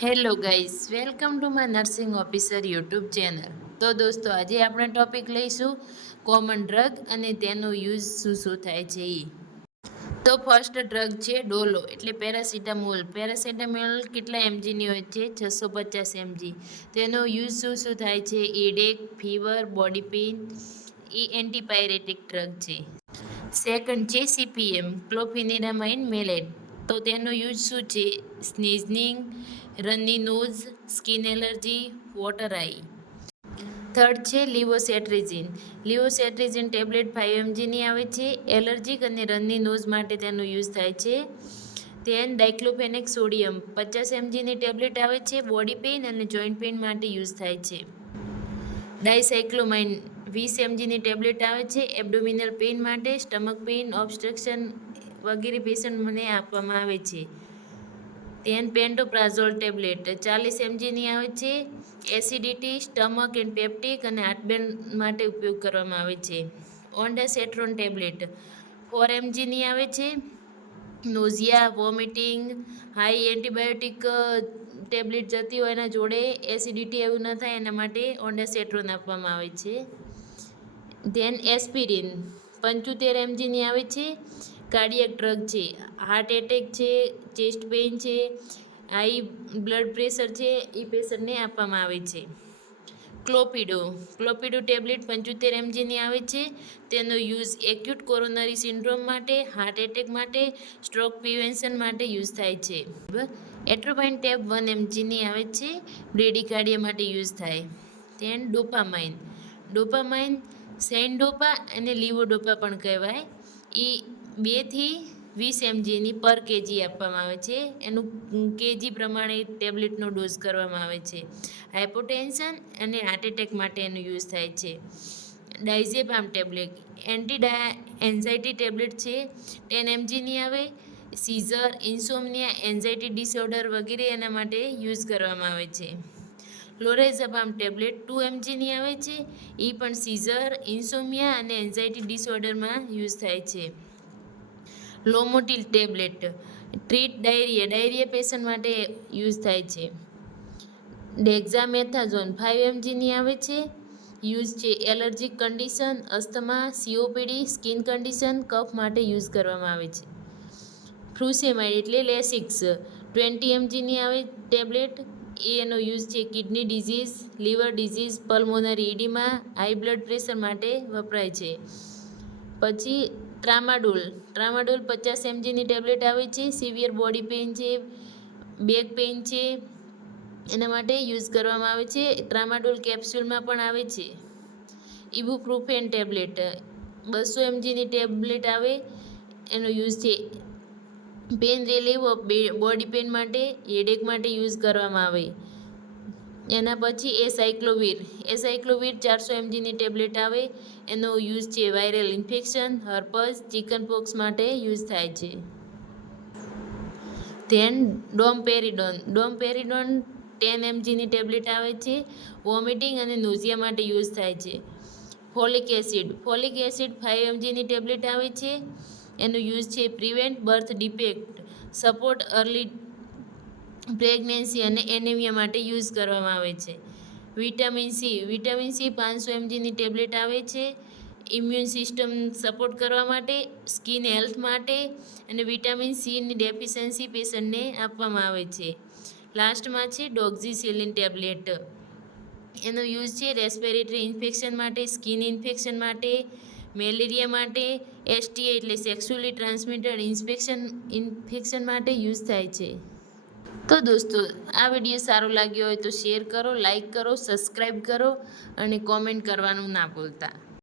Hello guys, welcome to my nursing officer YouTube channel. તો દોસ્તો, આજે આપણે ટોપિક લઈશું કોમન ડ્રગ અને તેનો યુઝ શું થાય છે એ. તો ફર્સ્ટ ડ્રગ છે ડોલો, એટલે પેરાસિટામોલ. પેરાસિટામોલ કેટલા એમજીની હોય છે? 650 એમજી. તેનો યુઝ શું થાય છે? Headache, fever, body pain. એ એન્ટીપાયરેટિક ડ્રગ છે. સેકન્ડ છે સીપીએમ, ક્લોફેનિરામાઇન મેલેટ. તો તેનો યુઝ શું છે? Sneezing, runny nose, skin allergy, water eye. Third છે લિવોસેટ્રિઝિન. લિવોસેટ્રિઝિન ટેબ્લેટ 5 એમજીની આવે છે. એલર્જીક અને રની નોઝ માટે તેનો યુઝ થાય છે. ધેન ડાયક્લોફેનેક સોડિયમ 50 એમજીની ટેબ્લેટ આવે છે. બોડી પેઇન અને જોઈન્ટ પેઇન માટે યુઝ થાય છે. ડાયસાયક્લોમાઇન 20 એમજીની ટેબ્લેટ આવે છે. એબ્ડોમિનલ પેઇન માટે, સ્ટમક પેઇન, ઓબ્સ્ટ્રક્શન વગેરે પેશન્ટને આપવામાં આવે છે. ધેન પેન્ટોપ્રાઝોલ ટેબ્લેટ 40 એમજીની આવે છે. એસિડિટી, સ્ટમક એન્ડ પેપ્ટિક અને હાર્ટબર્ન માટે ઉપયોગ કરવામાં આવે છે. ઓન્ડાસેટ્રોન ટેબ્લેટ 4 એમજીની આવે છે. નોઝિયા, વોમિટિંગ, હાઈ એન્ટીબાયોટિક ટેબ્લેટ જતી હોય એના જોડે એસિડિટી એવું ન થાય એના માટે ઓન્ડાસેટ્રોન આપવામાં આવે છે. ધેન એસ્પિરિન 75 એમજીની આવે છે. કાર્ડિયક ડ્રગ છે. હાર્ટ એટેક છે, ચેસ્ટ પેઇન છે, હાઈ બ્લડ પ્રેશર છે, એ પેશન્ટને આપવામાં આવે છે. ક્લોપિડો ટેબ્લેટ 75 એમજીની આવે છે. તેનો યુઝ એક્યુટ કોરોનરી સિન્ડ્રોમ માટે, હાર્ટ એટેક માટે, સ્ટ્રોક પ્રિવેન્શન માટે યુઝ થાય છે. એટ્રોપાઇન ટેબ 1 એમજીની આવે છે. બ્રેડિકાર્ડિયા માટે યુઝ થાય. ધેન ડોપામાઇન સેન્ડોપા અને લીવોડોપા પણ કહેવાય. એ 2 થી 20 એમજીની પર કેજી આપવામાં આવે છે. એનું કેજી પ્રમાણે ટેબ્લેટનો ડોઝ કરવામાં આવે છે. હાઇપોટેન્શન અને હાર્ટ એટેક માટે એનો યુઝ થાય છે. ડાયઝેપામ ટેબ્લેટ એન્ઝાઇટી ટેબ્લેટ છે. 10 એમજીની આવે. સીઝર, ઇન્સોમનિયા, એન્ઝાઇટી ડિસઓર્ડર વગેરે એના માટે યુઝ કરવામાં આવે છે. લોરેઝેપામ ટેબ્લેટ 2 એમજીની આવે છે. એ પણ સીઝર, ઇન્સોમિયા અને એન્ઝાઇટી ડિસઓર્ડરમાં યુઝ થાય છે. Lomotil tablet treat diarrhoea patient માટે યુઝ થાય છે. ડેક્ઝામેથાઝોન 5 એમજીની આવે છે. યુઝ છે allergic condition, asthma, COPD, skin condition, cough માટે યુઝ કરવામાં આવે છે. ફ્રુસેમાઇડ એટલે લેસિક્સ 20 એમજીની આવે ટેબ્લેટ. એનો યુઝ છે kidney disease, liver disease, pulmonary oedema, high blood pressure માટે વપરાય છે. પછી ટ્રામાડોલ 50 એમજીની ટેબ્લેટ આવે છે. સિવિયર બોડી પેઇન છે, બેક પેઇન છે, એના માટે યુઝ કરવામાં આવે છે. ટ્રામાડોલ કેપ્સ્યુલમાં પણ આવે છે. ઇબુપ્રોફેન ટેબ્લેટ 200 એમજીની ટેબ્લેટ આવે. એનો યુઝ છે pain relief of body pain માટે, હેડેક માટે યુઝ કરવામાં આવે. એના પછી એસાયક્લોવીર 400 એમજીની ટેબ્લેટ આવે. એનો યુઝ છે વાયરલ ઇન્ફેક્શન, હર્પસ, ચિકનપોક્સ માટે યુઝ થાય છે. ધેન ડોમપેરિડોન 10 એમજીની ટેબ્લેટ આવે છે. વોમિટિંગ અને નોઝિયા માટે યુઝ થાય છે. ફોલિક એસિડ 5 એમજીની ટેબ્લેટ આવે છે. એનો યુઝ છે prevent birth defect, support early pregnancy અને એનેમિયા માટે યુઝ કરવામાં આવે છે. વિટામિન સી 500 એમજીની ટેબ્લેટ આવે છે. ઇમ્યુન સિસ્ટમ સપોર્ટ કરવા માટે, સ્કિન હેલ્થ માટે અને વિટામિન સીની ડેફિશિયન્સી પેશન્ટને આપવામાં આવે છે. લાસ્ટમાં છે ડોક્ઝીસિલિન ટેબ્લેટ. એનો યુઝ છે રેસ્પિરેટરી ઇન્ફેક્શન માટે, સ્કિન ઇન્ફેક્શન માટે, મેલેરિયા માટે, એસટીઆઈ એટલે સેક્સ્યુઅલી ટ્રાન્સમિટેડ ઇન્ફેક્શન માટે યુઝ થાય છે. તો દોસ્તો, આ વિડીયો સારો લાગ્યો હોય તો શેર કરો, લાઈક કરો, સબસ્ક્રાઈબ કરો અને કોમેન્ટ કરવાનું ના ભૂલતા.